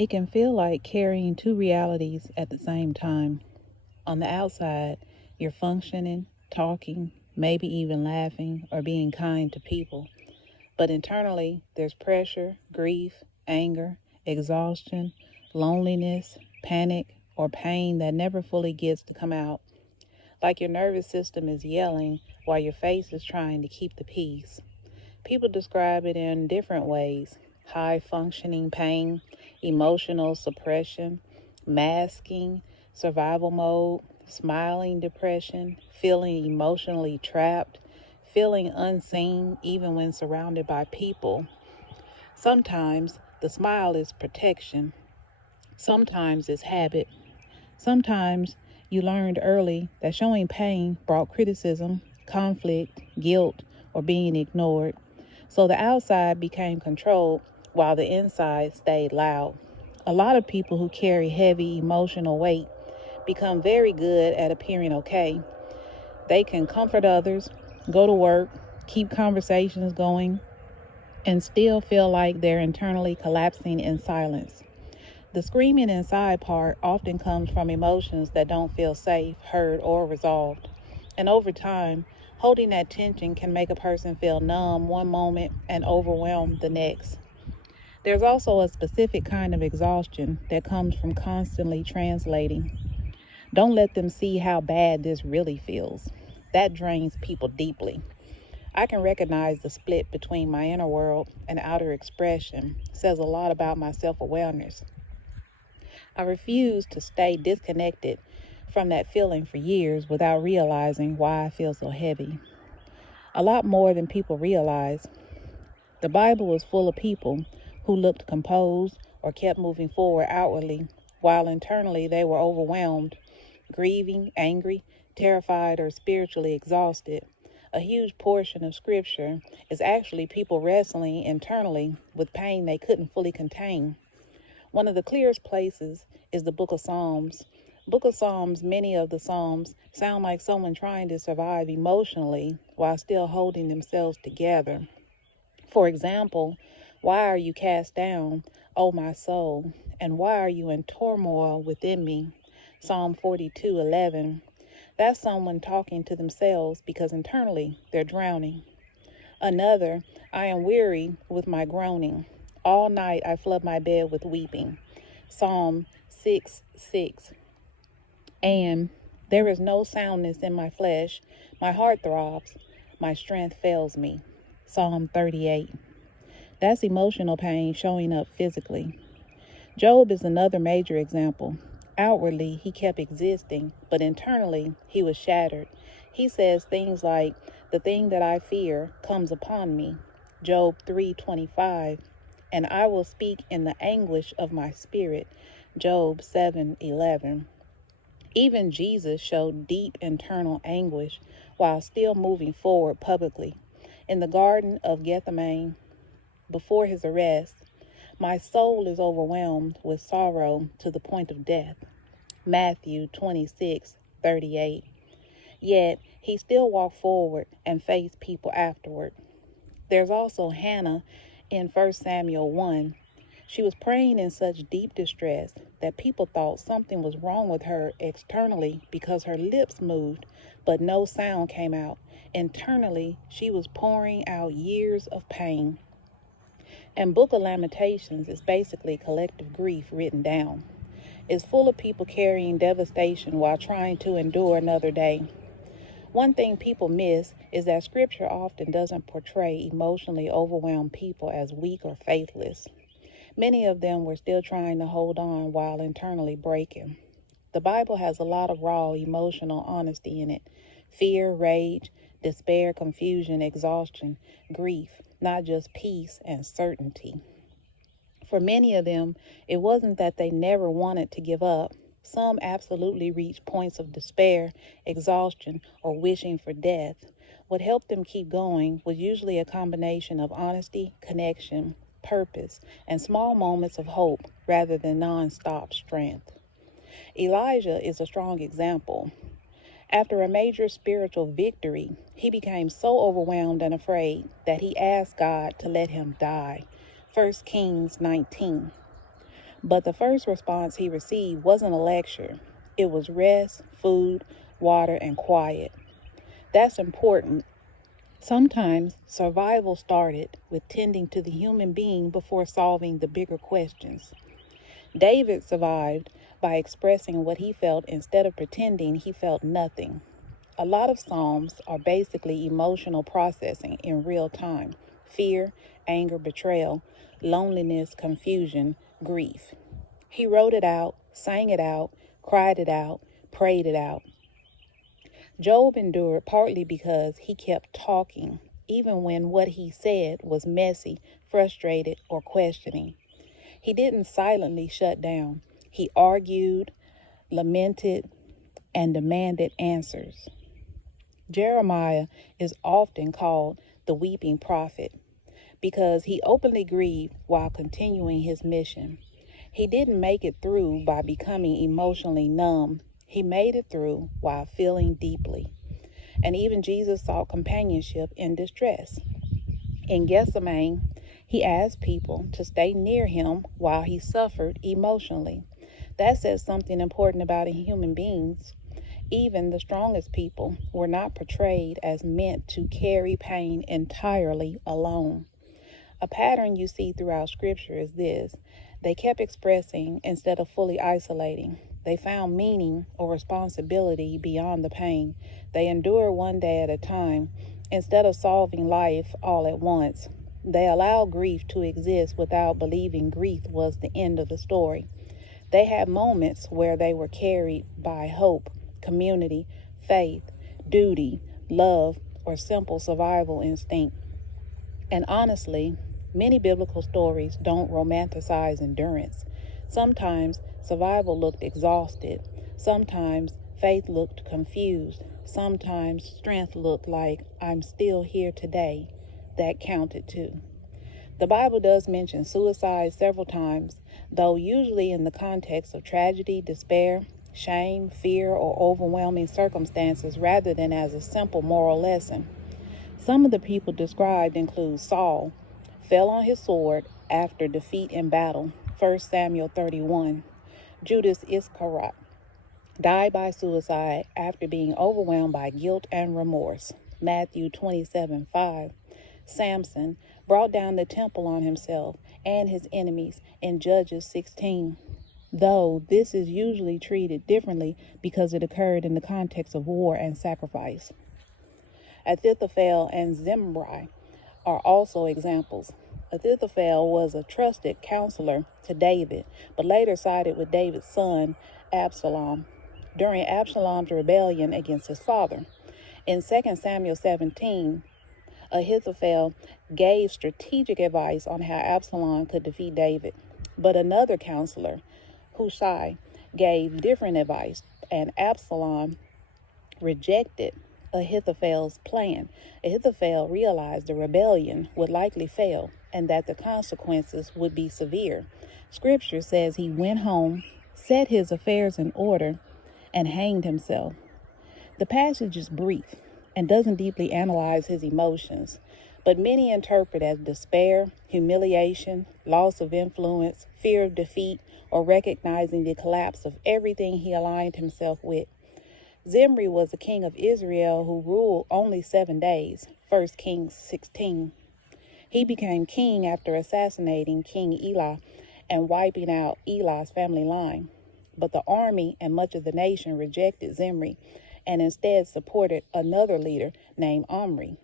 It can feel like carrying two realities at the same time. On the outside, you're functioning, talking, maybe even laughing or being kind to people. But internally, there's pressure, grief, anger, exhaustion, loneliness, panic, or pain that never fully gets to come out. Like your nervous system is yelling while your face is trying to keep the peace. People describe it in different ways: high functioning pain, emotional suppression, masking, survival mode, smiling depression, feeling emotionally trapped, feeling unseen even when surrounded by people. Sometimes the smile is protection, sometimes it's habit, sometimes you learned early that showing pain brought criticism, conflict, guilt, or being ignored. So the outside became controlled while the inside stayed loud. A lot of people who carry heavy emotional weight become very good at appearing okay. They can comfort others, go to work, keep conversations going, and still feel like they're internally collapsing in silence. The screaming inside part often comes from emotions that don't feel safe, heard, or resolved. And over time, holding that tension can make a person feel numb one moment and overwhelmed the next. There's also a specific kind of exhaustion that comes from constantly translating. Don't let them see how bad this really feels. That drains people deeply. I can recognize the split between my inner world and outer expression says a lot about my self-awareness. I refused to stay disconnected from that feeling for years without realizing why I feel so heavy. A lot more than people realize. The Bible is full of people who looked composed or kept moving forward outwardly, while internally they were overwhelmed, grieving, angry, terrified, or spiritually exhausted. A huge portion of scripture is actually people wrestling internally with pain they couldn't fully contain. One of the clearest places is the book of Psalms. Book of Psalms, many of the Psalms sound like someone trying to survive emotionally while still holding themselves together. For example, why are you cast down, O my soul? And why are you in turmoil within me? Psalm 42:11. That's someone talking to themselves because internally they're drowning. Another, I am weary with my groaning. All night I flood my bed with weeping. Psalm 6:6. And there is no soundness in my flesh. My heart throbs. My strength fails me. Psalm 38. That's emotional pain showing up physically. Job is another major example. Outwardly, he kept existing, but internally, he was shattered. He says things like, "The thing that I fear comes upon me." Job 3:25. And I will speak in the anguish of my spirit. Job 7:11. Even Jesus showed deep internal anguish while still moving forward publicly. In the Garden of Gethsemane, before his arrest, my soul is overwhelmed with sorrow to the point of death. Matthew 26:38. Yet he still walked forward and faced people afterward. There's also Hannah in 1 Samuel 1. She was praying in such deep distress that people thought something was wrong with her externally because her lips moved, but no sound came out. Internally, she was pouring out years of pain. And Book of Lamentations is basically collective grief written down. It's full of people carrying devastation while trying to endure another day. One thing people miss is that scripture often doesn't portray emotionally overwhelmed people as weak or faithless. Many of them were still trying to hold on while internally breaking. The Bible has a lot of raw emotional honesty in it: fear, rage, despair, confusion, exhaustion, grief, not just peace and certainty. For many of them, it wasn't that they never wanted to give up. Some absolutely reached points of despair, exhaustion, or wishing for death. What helped them keep going was usually a combination of honesty, connection, purpose, and small moments of hope rather than non-stop strength. Elijah is a strong example. After a major spiritual victory, he became so overwhelmed and afraid that he asked God to let him die. 1 Kings 19. But the first response he received wasn't a lecture. It was rest, food, water, and quiet. That's important. Sometimes survival started with tending to the human being before solving the bigger questions. David survived by expressing what he felt instead of pretending he felt nothing. A lot of Psalms are basically emotional processing in real time: fear, anger, betrayal, loneliness, confusion, grief. He wrote it out, sang it out, cried it out, prayed it out. Job endured partly because he kept talking, even when what he said was messy, frustrated, or questioning. He didn't silently shut down. He argued, lamented, and demanded answers. Jeremiah is often called the weeping prophet because he openly grieved while continuing his mission. He didn't make it through by becoming emotionally numb. He made it through while feeling deeply. And even Jesus sought companionship in distress. In Gethsemane, he asked people to stay near him while he suffered emotionally. That says something important about human beings. Even the strongest people were not portrayed as meant to carry pain entirely alone. A pattern you see throughout Scripture is this: they kept expressing instead of fully isolating. They found meaning or responsibility beyond the pain. They endured one day at a time instead of solving life all at once. They allowed grief to exist without believing grief was the end of the story. They had moments where they were carried by hope, community, faith, duty, love, or simple survival instinct. And honestly, many biblical stories don't romanticize endurance. Sometimes survival looked exhausted. Sometimes faith looked confused. Sometimes strength looked like, I'm still here today. That counted too. The Bible does mention suicide several times, though usually in the context of tragedy, despair, shame, fear, or overwhelming circumstances rather than as a simple moral lesson. Some of the people described include Saul, fell on his sword after defeat in battle, 1 Samuel 31. Judas Iscariot died by suicide after being overwhelmed by guilt and remorse, Matthew 27:5. Samson brought down the temple on himself and his enemies in Judges 16. Though this is usually treated differently because it occurred in the context of war and sacrifice. Ahithophel and Zimri are also examples. Ahithophel was a trusted counselor to David, but later sided with David's son, Absalom, during Absalom's rebellion against his father. In 2 Samuel 17, Ahithophel gave strategic advice on how Absalom could defeat David, but another counselor, Hushai, gave different advice, and Absalom rejected Ahithophel's plan. Ahithophel realized the rebellion would likely fail and that the consequences would be severe. Scripture says he went home, set his affairs in order, and hanged himself. The passage is brief and doesn't deeply analyze his emotions, but many interpret as despair, humiliation, loss of influence, fear of defeat, or recognizing the collapse of everything he aligned himself with. Zimri was a king of Israel who ruled only 7 days, 1 Kings 16. He became king after assassinating King Elah and wiping out Elah's family line. But the army and much of the nation rejected Zimri and instead supported another leader named Omri.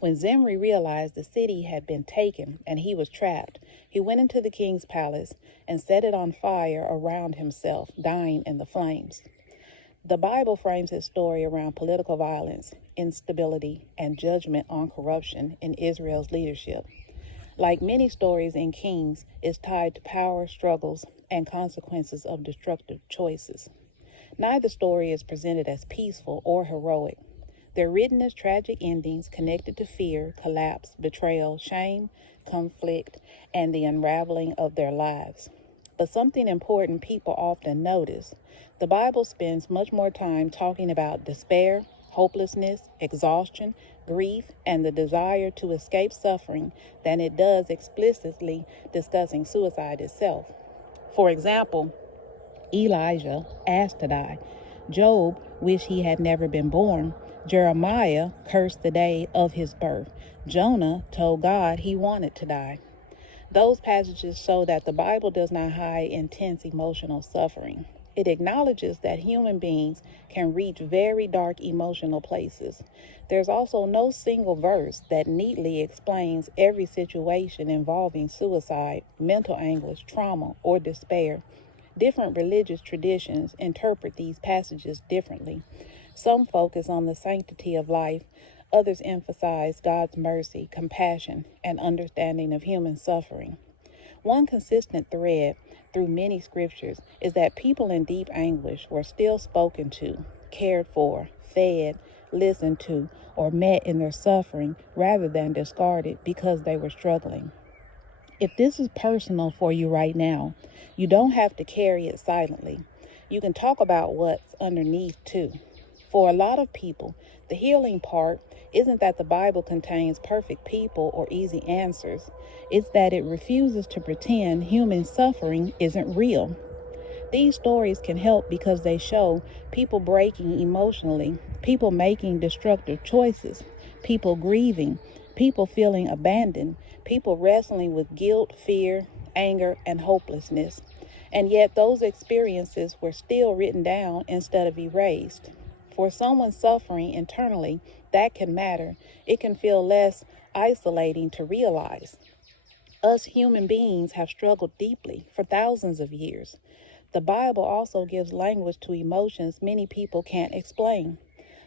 When Zimri realized the city had been taken and he was trapped, he went into the king's palace and set it on fire around himself, dying in the flames. The Bible frames its story around political violence, instability, and judgment on corruption in Israel's leadership. Like many stories in Kings, it's tied to power, struggles, and consequences of destructive choices. Neither story is presented as peaceful or heroic. They're written as tragic endings connected to fear, collapse, betrayal, shame, conflict, and the unraveling of their lives. But something important people often notice: the Bible spends much more time talking about despair, hopelessness, exhaustion, grief, and the desire to escape suffering than it does explicitly discussing suicide itself. For example, Elijah asked to die. Job wished he had never been born. Jeremiah cursed the day of his birth. Jonah told God he wanted to die. Those passages show that the Bible does not hide intense emotional suffering. It acknowledges that human beings can reach very dark emotional places. There's also no single verse that neatly explains every situation involving suicide, mental anguish, trauma, or despair. Different religious traditions interpret these passages differently. Some focus on the sanctity of life, others emphasize God's mercy, compassion, and understanding of human suffering. One consistent thread through many scriptures is that people in deep anguish were still spoken to, cared for, fed, listened to, or met in their suffering rather than discarded because they were struggling. If this is personal for you right now, you don't have to carry it silently. You can talk about what's underneath too. For a lot of people, the healing part isn't that the Bible contains perfect people or easy answers. It's that it refuses to pretend human suffering isn't real. These stories can help because they show people breaking emotionally, people making destructive choices, people grieving, people feeling abandoned, people wrestling with guilt, fear, anger, and hopelessness. And yet those experiences were still written down instead of erased. For someone suffering internally, that can matter. It can feel less isolating to realize. Us human beings have struggled deeply for thousands of years. The Bible also gives language to emotions many people can't explain.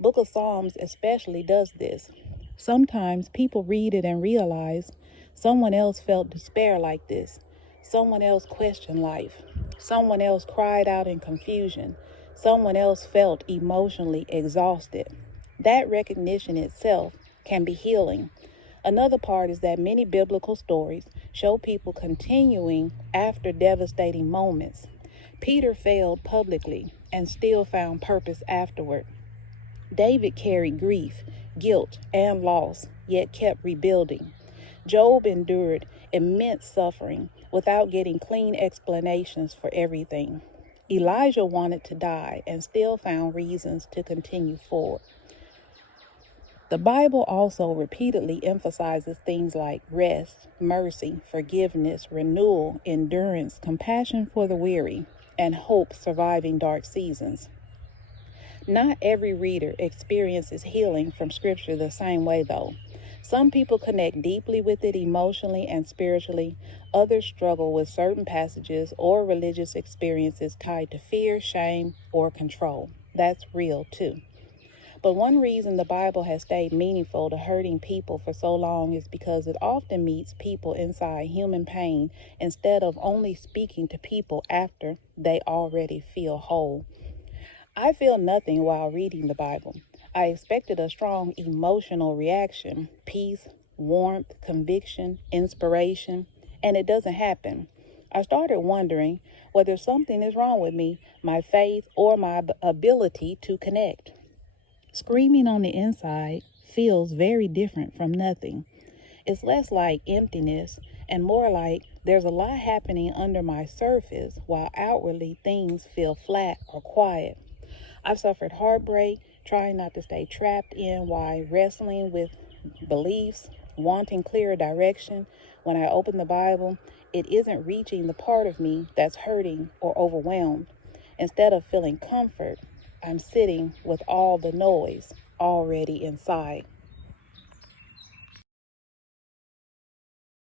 Book of Psalms especially does this. Sometimes people read it and realize someone else felt despair like this. Someone else questioned life. Someone else cried out in confusion. Someone else felt emotionally exhausted. That recognition itself can be healing. Another part is that many biblical stories show people continuing after devastating moments. Peter failed publicly and still found purpose afterward. David carried grief, guilt, and loss, yet kept rebuilding. Job endured immense suffering without getting clean explanations for everything. Elijah wanted to die and still found reasons to continue forward. The Bible also repeatedly emphasizes things like rest, mercy, forgiveness, renewal, endurance, compassion for the weary, and hope surviving dark seasons. Not every reader experiences healing from Scripture the same way, though. Some people connect deeply with it emotionally and spiritually. Others struggle with certain passages or religious experiences tied to fear, shame, or control. That's real, too. But one reason the Bible has stayed meaningful to hurting people for so long is because it often meets people inside human pain instead of only speaking to people after they already feel whole. I feel nothing while reading the Bible. I expected a strong emotional reaction, peace, warmth, conviction, inspiration, and it doesn't happen. I started wondering whether something is wrong with me, my faith, or my ability to connect. Screaming on the inside feels very different from nothing. It's less like emptiness and more like there's a lot happening under my surface while outwardly things feel flat or quiet. I've suffered heartbreak, trying not to stay trapped in while wrestling with beliefs, wanting clearer direction. When I open the Bible, it isn't reaching the part of me that's hurting or overwhelmed. Instead of feeling comfort, I'm sitting with all the noise already inside.